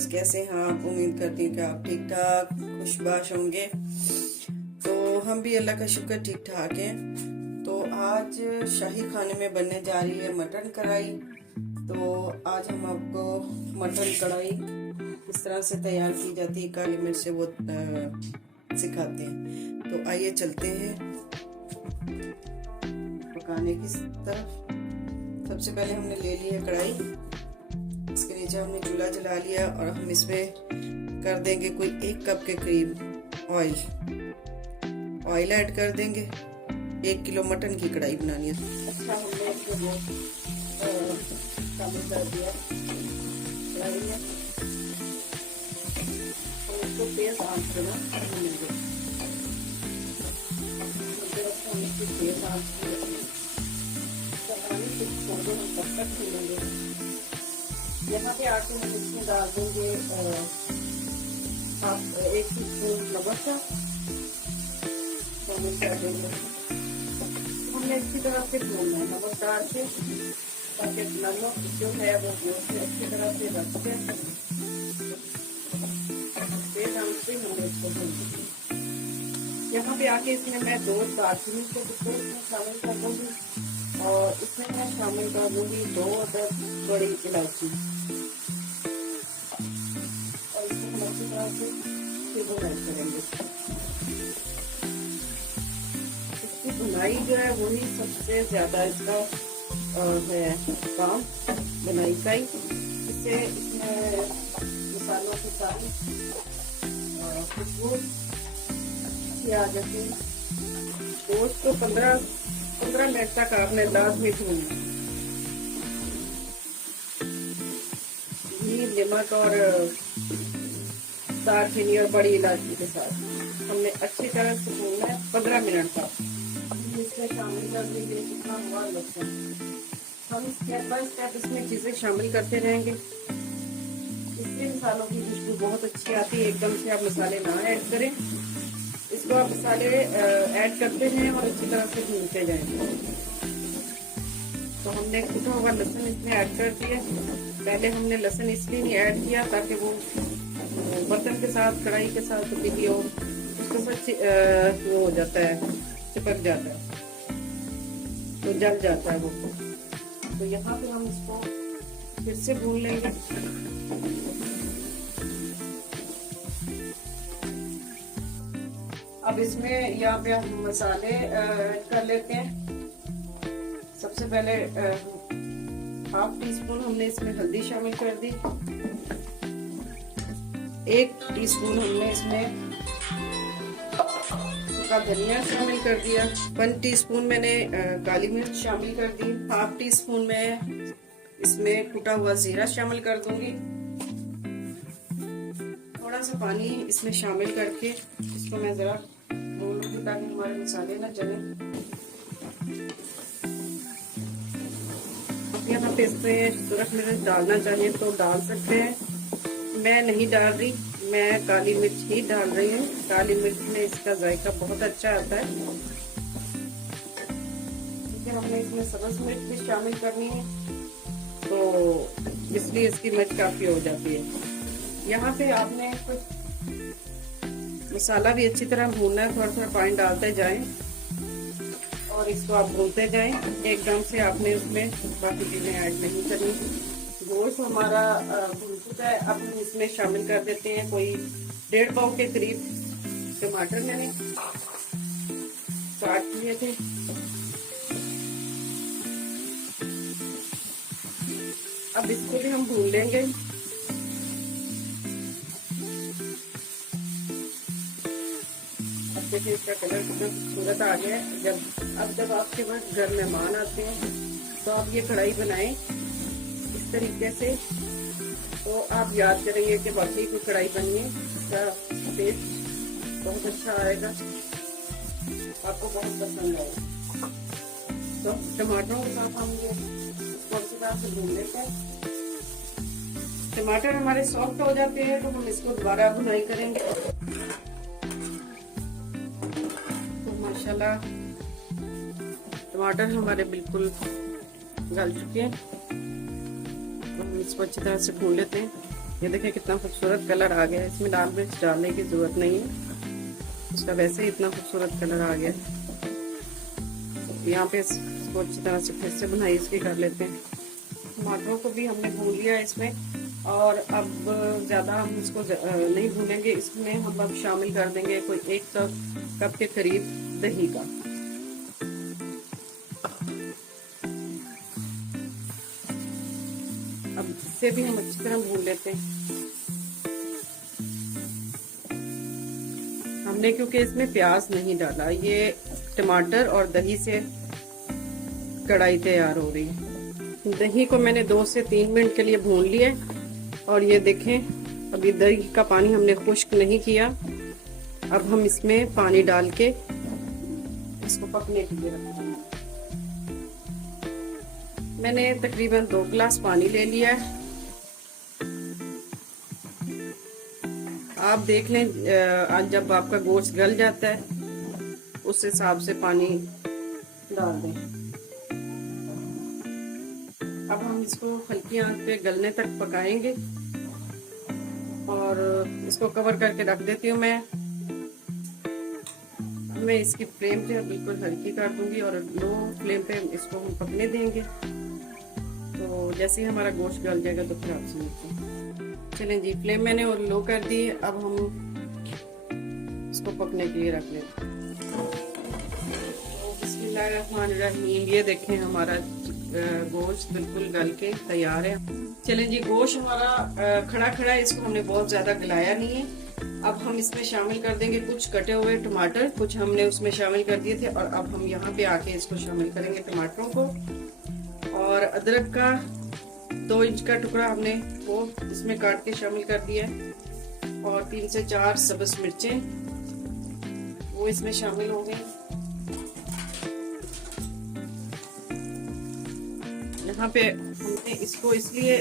Viewers, कैसे हैं आप? उम्मीद करती हूँ कि आप ठीक ठाक खुशबाश होंगे। तो हम भी अल्लाह का शुक्र ठीक ठाक हैं। तो आज शाही खाने में बनने जा रही है मटन कढ़ाई। तो आज हम आपको मटन कढ़ाई किस तरह से तैयार की जाती है काली मिर्च से वो सिखाते हैं। तो आइए चलते हैं पकाने की तरफ। सबसे पहले हमने ले ली है कढ़ाई, इसके नीचे हमने चूल्हा जला लिया और हम इसमें कर देंगे कोई 1 कप के करीब ऑयल ऐड कर देंगे। 1 किलो मटन की कढ़ाई बनानी है। अच्छा, हमने इसको शामिल कर दिया कढ़ाई में और इसको तेज आंच पे मिलेंगे। तेज आंच पे हम तब तक भूनेंगे। यहाँ पे आके हम इसमें डाल देंगे 1 टीस्पून नमक का शामिल कर देंगे। हमने अच्छी तरह से भूनना है नमक डाल के, ताकि नमक जो है वो अच्छी तरह से रख के हमने इसको भून। यहाँ पे आके इसमें मैं 2 दालचीनी को इसमें शामिल कर दूंगी और इसमें मैं शामिल कर दूंगी 2 अदद बड़ी इलायची और इसको हम अच्छी तरह से भुनाई करेंगे। इसकी भुनाई जो है वही सबसे ज्यादा इसका है काम बुनाई का ही। इससे इसमें मसालों के साथ खुशबू आ जाती है। गोश्त को 15 मिनट तक आपने लाजमी भूनना। घी, नमक और दालचीनी और बड़ी इलायची के साथ हमने अच्छी तरह से भूनना है 15 मिनट तक। इसमें शामिल कर देंगे कितना हुआ लहसुन। हम स्टेप बाय स्टेप इसमें चीजें शामिल करते रहेंगे। इससे मसालों की खुशबू बहुत अच्छी आती है। एकदम से आप मसाले ना ऐड करें, इसको आप मसाले ऐड करते हैं और अच्छी तरह से भूनते जाएंगे। तो हमने कुटा हुआ लहसुन इसमें ऐड कर दिया। पहले हमने लहसुन इसलिए नहीं ऐड किया ताकि वो बर्तन के साथ, कढ़ाई के साथ पिघली हो, उसके साथ वो हो जाता है, चिपक जाता है, तो जल जाता है वो। तो यहाँ पे हम इसको फिर से भून लेंगे। अब इसमें यहाँ पे हम मसाले कर लेते हैं। सबसे पहले 1/2 टीस्पून हमने इसमें हल्दी शामिल कर दी। 1 टीस्पून हमने इसमें सूखा धनिया शामिल कर दिया। 1 टीस्पून मैंने काली मिर्च शामिल कर दी। 1/2 टीस्पून में इसमें कुटा हुआ जीरा शामिल कर दूंगी। थोड़ा सा पानी इसमें शामिल करके इसको मैं जरा भून लूंगी ताकि हमारे मसाले ना जले। यहाँ पे इसमें सूरख मिर्च डालना चाहिए तो डाल सकते हैं, मैं नहीं डाल रही, मैं काली मिर्च ही डाल रही हूँ। काली मिर्च में इसका जायका बहुत अच्छा आता है। ठीक है, हमने इसमें सब्ज मिर्च भी शामिल करनी है तो इसलिए इसकी मिर्च काफी हो जाती है। यहाँ पे आपने कुछ मसाला भी अच्छी तरह भूनना है। थोड़ा थोड़ा पानी डालते जाएं और इसको आप भूनते जाएं। एकदम से आपने उसमें बाकी चीजें ऐड नहीं करनी। गोश्त हमारा भून चुका है। अब हम इसमें शामिल कर देते हैं कोई 1.5 पाव के करीब टमाटर मैंने काट लिए थे। अब इसको भी हम भून लेंगे। देखिए इसका कलर कितना खूबसूरत आ गया है। जब आपके पास घर मेहमान आते हैं तो आप ये कढ़ाई बनाएं इस तरीके से, तो आप याद करेंगे कि बाकी कोई कढ़ाई बनी है, इसका टेस्ट बहुत अच्छा आएगा, आपको बहुत पसंद आएगा। तो टमाटरों के साथ हम ये अच्छी तरह से भून लेते हैं। टमाटर हमारे सॉफ्ट हो जाते हैं तो हम इसको दोबारा भुनाई करेंगे। माशाल्लाह टमाटर हमारे बिल्कुल गल चुके हैं। तो हम इसको अच्छी तरह से भून लेते हैं। ये देखिए कितना खूबसूरत कलर आ गया है। इसमें लाल मिर्च डालने की जरूरत नहीं है, इसका वैसे ही इतना खूबसूरत कलर आ गया है। यहाँ पे इसको अच्छी तरह से फिर से बुनाई इसकी कर लेते हैं। टमाटरों को भी हमने भून लिया है इसमें, और अब ज़्यादा हम इसको नहीं भूनेंगे। इसमें हम अब शामिल कर देंगे कोई 1 कप के करीब दही का। अब इसे भी हम अच्छी तरह भून लेते हैं। हमने क्योंकि इसमें प्याज नहीं डाला, ये टमाटर और दही से कढ़ाई तैयार हो रही है। दही को मैंने 2 से 3 मिनट के लिए भून लिया, और ये देखें अभी दही का पानी हमने खुश्क नहीं किया। अब हम इसमें पानी डाल के इसको पकने के लिए रखते हैं। मैंने तकरीबन 2 गिलास पानी ले लिया है। आप देख लें जब आपका गोश्त गल जाता है उस हिसाब से पानी डाल दें। अब हम इसको हल्की आंच पे गलने तक पकाएंगे, और इसको कवर करके रख देती हूँ मैं इसकी फ्लेम पे बिल्कुल हल्की कर दूंगी, और लो फ्लेम पे इसको हम पकने देंगे। तो जैसे ही हमारा गोश्त गल जाएगा तो फिर आपसे मिलते हैं। चलें जी, फ्लेम मैंने और लो कर दी। अब हम इसको पकने के लिए रख लेते हैं। तो बिस्मिल्लाहिर्रहमानिर्रहीम, ये देखें हमारा गोश्त बिल्कुल गल के तैयार है। चलें जी, गोश्त हमारा खड़ा खड़ा है, इसको हमने बहुत ज्यादा गलाया नहीं है। अब हम इसमें शामिल कर देंगे कुछ कटे हुए टमाटर, कुछ हमने उसमें शामिल कर दिए थे, और अब हम यहाँ पे आके इसको शामिल करेंगे टमाटरों को। और अदरक का 2 इंच का टुकड़ा हमने वो इसमें काट के शामिल कर दिया है, और 3 से 4 सब्ज मिर्चें वो इसमें शामिल हो गई। यहाँ पे हमने इसको इसलिए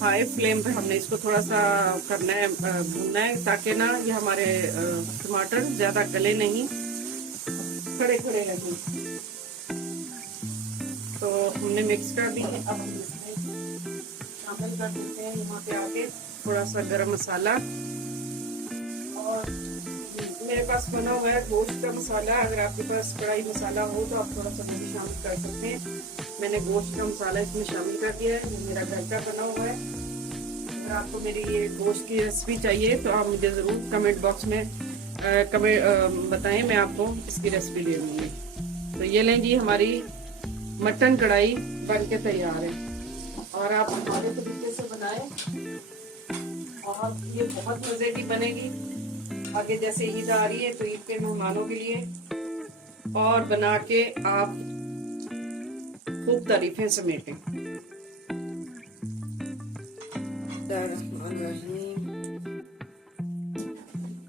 हाई फ्लेम पे हमने इसको थोड़ा सा करना है, भूनना है, ताकि ना ये हमारे टमाटर ज्यादा गले नहीं, खड़े खड़े लगे। तो हमने मिक्स कर दी है। अब हम इसमें शामिल कर देते हैं यहाँ पे आके थोड़ा सा गरम मसाला, और मेरे पास बना हुआ है गोश्त का मसाला। अगर आपके पास कढ़ाई मसाला हो तो आप थोड़ा सा वो भी शामिल कर सकते हैं। मैंने गोश्त का मसाला इसमें शामिल कर दिया है, मेरा घर का बना हुआ है। अगर आपको मेरी ये गोश्त की रेसिपी चाहिए तो आप मुझे ज़रूर कमेंट बॉक्स में बताएं, मैं आपको इसकी रेसिपी दे दूँगी। तो ये लें जी, हमारी मटन कढ़ाई बन के तैयार है, और आप हमारे तरीके से बनाएं, और ये बहुत मज़े की बनेगी। आगे जैसे ईद आ रही है तो ईद के मेहमानों के लिए और बना के आप खूब तारीफें समेटें।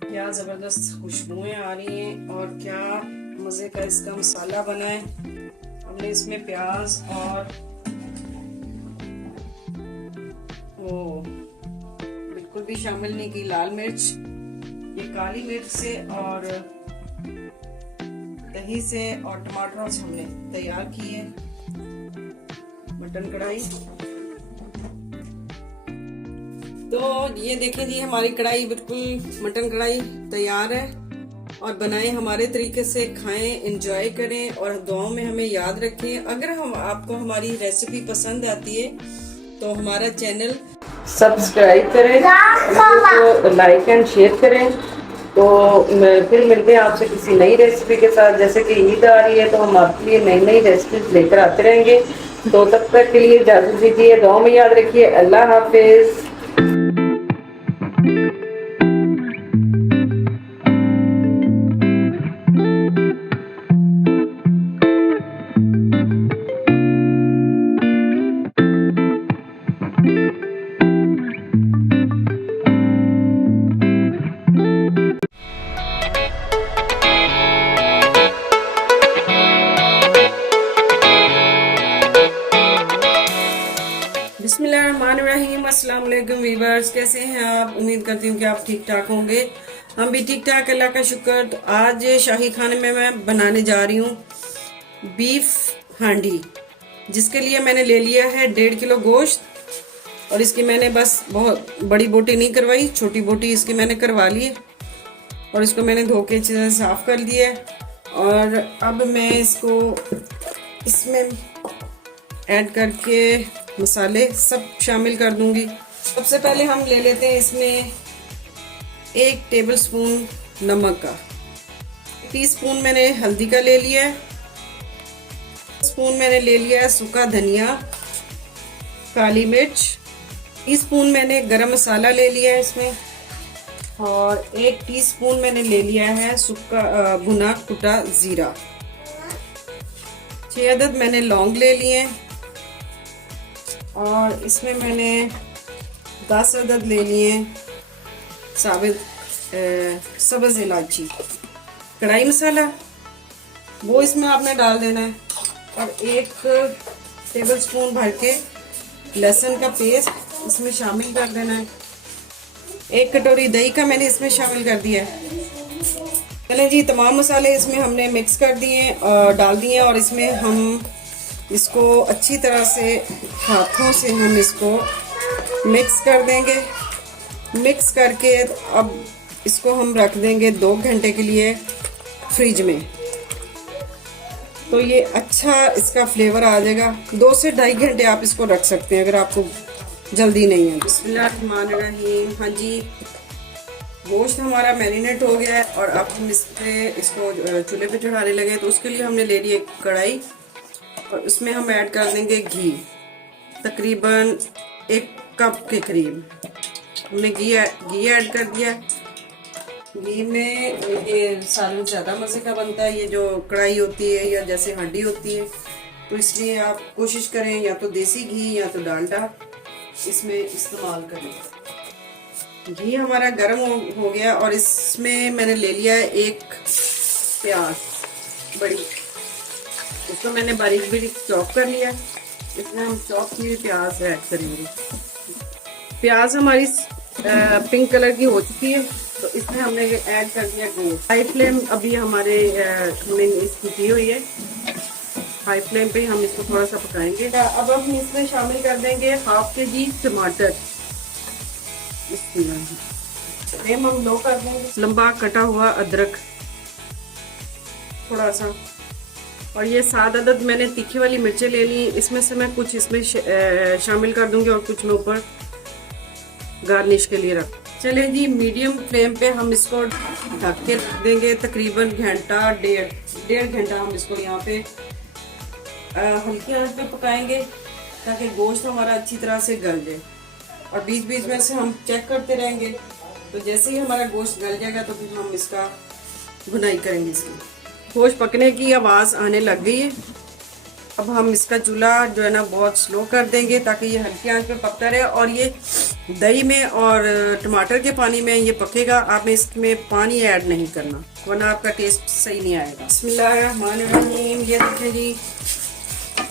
क्या जबरदस्त खुशबुएं आ रही हैं, और क्या मजे का इसका मसाला बना है। हमने इसमें प्याज और वो बिल्कुल भी शामिल नहीं की लाल मिर्च, ये काली मिर्च से और दही से और टमाटरों से हमने तैयार की है मटन कढ़ाई। तो ये देखें जी, हमारी कढ़ाई बिल्कुल मटन कढ़ाई तैयार है, और बनाएं हमारे तरीके से, खाएं, एंजॉय करें, और दुआओं में हमें याद रखें। अगर हम आपको हमारी रेसिपी पसंद आती है तो हमारा चैनल सब्सक्राइब करें, तो लाइक एंड शेयर करें। तो फिर मिलते हैं आपसे किसी नई रेसिपी के साथ। जैसे कि ईद आ रही है तो हम आपके लिए नई नई रेसिपी लेकर आते रहेंगे। तो तब तक के लिए इजाजत दीजिए, दुआ में याद रखिए। अल्लाह हाफिज। बिस्मिल्लाहिर्रहमानिर्रहीम। अस्सलाम वालेकुम वीवर्स, कैसे हैं आप? उम्मीद करती हूँ कि आप ठीक ठाक होंगे। हम भी ठीक ठाक, अल्लाह का शुक्र। तो आज शाही खाने में मैं बनाने जा रही हूँ बीफ हांडी, जिसके लिए मैंने ले लिया है 1.5 किलो गोश्त, और इसकी मैंने बस बहुत बड़ी बोटी नहीं करवाई, छोटी बोटी इसकी मैंने करवा ली है। और इसको मैंने धो के अच्छी तरह साफ कर लिया है। और अब मैं इसको इसमें ऐड करके मसाले सब शामिल कर दूंगी। सबसे पहले हम ले लेते हैं इसमें 1 टेबलस्पून नमक का, टीस्पून मैंने हल्दी का ले लिया है, स्पून मैंने ले लिया है सूखा धनिया, काली मिर्च, टीस्पून मैंने गरम मसाला ले लिया है इसमें, और 1 टीस्पून मैंने ले लिया है सूखा भुना कुटा जीरा। 6 अदद मैंने लौंग ले लिए हैं, और इसमें मैंने 10 अदद ले लिए साबित सब्ज़ इलायची। कढ़ाई मसाला वो इसमें आपने डाल देना है, और 1 टेबलस्पून भर के लहसुन का पेस्ट इसमें शामिल कर देना है। 1 कटोरी दही का मैंने इसमें शामिल कर दिया है। चलें जी, तमाम मसाले इसमें हमने मिक्स कर दिए और डाल दिए, और इसमें हम इसको अच्छी तरह से हाथों से हम इसको मिक्स कर देंगे। मिक्स करके अब इसको हम रख देंगे 2 घंटे के लिए फ्रिज में, तो ये अच्छा इसका फ्लेवर आ जाएगा। 2 से 2.5 घंटे आप इसको रख सकते हैं अगर आपको जल्दी नहीं है। बिस्मिल्लाहिर्रहमानिर्रहीम। हाँ जी, गोश्त हमारा मैरिनेट हो गया है, और अब हम इसको चूल्हे पे चढ़ाने लगे। तो उसके लिए हमने ले ली एक कढ़ाई, और उसमें हम ऐड कर देंगे घी, तकरीबन 1 कप के करीब हमने घी ऐड कर दिया। घी में ये सालन ज़्यादा मज़े का बनता है। ये जो कढ़ाई होती है या जैसे हंडी होती है, तो इसलिए आप कोशिश करें या तो देसी घी या तो डालडा इसमें इस्तेमाल करें। घी हमारा गर्म हो गया, और इसमें मैंने ले लिया है 1 प्याज बड़ी, उसको मैंने बारीक बारीक चॉप कर लिया। इसमें हम चॉप किए प्याज ऐड करेंगे। प्याज हमारी पिंक कलर की हो चुकी है, तो इसमें हमने ऐड कर दिया गोश्त। हाई फ्लेम अभी हमने इसकी की हुई है, हाई फ्लेम पे हम इसको थोड़ा सा पकाएंगे। अब हम इसमें शामिल कर देंगे 1/2 kg टमाटर। फ्लेम हम लो कर देंगे। लंबा कटा हुआ अदरक थोड़ा सा, और ये 7 अदद मैंने तीखी वाली मिर्चें ले ली। इसमें से मैं कुछ इसमें शामिल कर दूंगी, और कुछ मैं ऊपर गार्निश के लिए रख। चले जी, मीडियम फ्लेम पे हम इसको ढक के रख देंगे तकरीबन डेढ़ घंटा हम इसको यहाँ पे हल्की आंच पे पकाएंगे, ताकि गोश्त हमारा अच्छी तरह से गल जाए। और बीच बीच में से हम चेक करते रहेंगे, तो जैसे ही हमारा गोश्त गल जाएगा तो फिर हम इसका भुनाई करेंगे। इसकी गोश्त पकने की आवाज़ आने लग गई है। अब हम इसका चूल्हा जो है ना बहुत स्लो कर देंगे, ताकि ये हल्की आंच पे पकता रहे। और ये दही में और टमाटर के पानी में ये पकेगा। आपने इसमें पानी ऐड नहीं करना, वरना आपका टेस्ट सही नहीं आएगा। बिस्मिल्लाहिर्रहमानिर्रहीम। ये देखिए जी,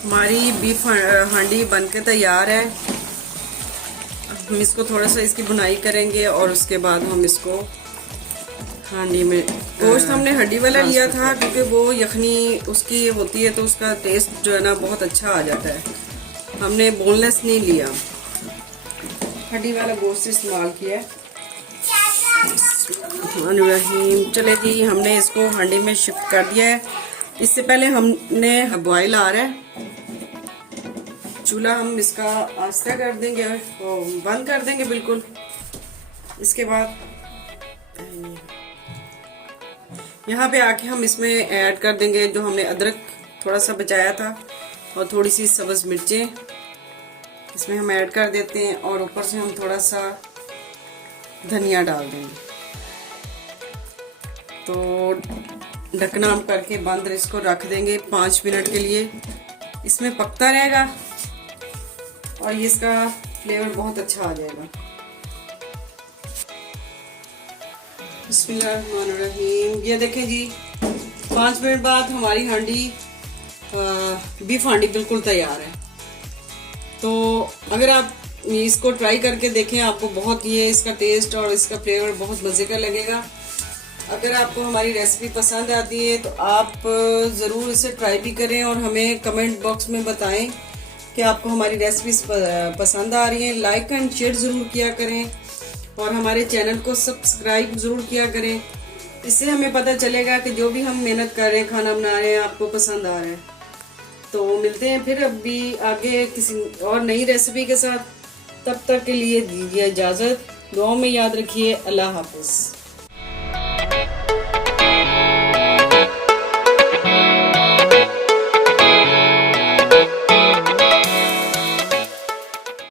हमारी बीफ हांडी बन के तैयार है। हम इसको थोड़ा सा इसकी बुनाई करेंगे, और उसके बाद हम इसको हांडी में। गोश्त हमने हड्डी वाला लिया था, क्योंकि वो यखनी उसकी होती है तो उसका टेस्ट जो है ना बहुत अच्छा आ जाता है। हमने बोनलेस नहीं लिया, हड्डी वाला गोश्त इस्तेमाल किया। चले जी, हमने इसको हांडी में शिफ्ट कर दिया है। इससे पहले हमने बॉयल आ रहा है, चूल्हा हम इसका आस्था कर देंगे और बंद कर देंगे बिल्कुल। इसके बाद यहाँ पे आके हम इसमें ऐड कर देंगे जो हमने अदरक थोड़ा सा बचाया था, और थोड़ी सी सब्ज मिर्चें इसमें हम ऐड कर देते हैं, और ऊपर से हम थोड़ा सा धनिया डाल देंगे। तो ढकना हम करके बंद इसको रख देंगे 5 मिनट के लिए। इसमें पकता रहेगा और इसका फ्लेवर बहुत अच्छा आ जाएगा। बिस्मिल्लाहिर्रहमानिर्रहीम। ये देखें जी, 5 मिनट बाद हमारी हांडी बीफ हांडी बिल्कुल तैयार है। तो अगर आप इसको ट्राई करके देखें, आपको बहुत ये इसका टेस्ट और इसका फ्लेवर बहुत मज़े का लगेगा। अगर आपको हमारी रेसिपी पसंद आती है तो आप ज़रूर इसे ट्राई भी करें, और हमें कमेंट बॉक्स में बताएं कि आपको हमारी रेसिपीज पसंद आ रही हैं। लाइक एंड शेयर ज़रूर किया करें और हमारे चैनल को सब्सक्राइब ज़रूर किया करें। इससे हमें पता चलेगा कि जो भी हम मेहनत कर रहे हैं, खाना बना रहे हैं, आपको पसंद आ रहा है। तो मिलते हैं फिर अभी आगे किसी और नई रेसिपी के साथ। तब तक के लिए दीजिए इजाज़त। दुआओं में याद रखिए। अल्लाह हाफ़िज़।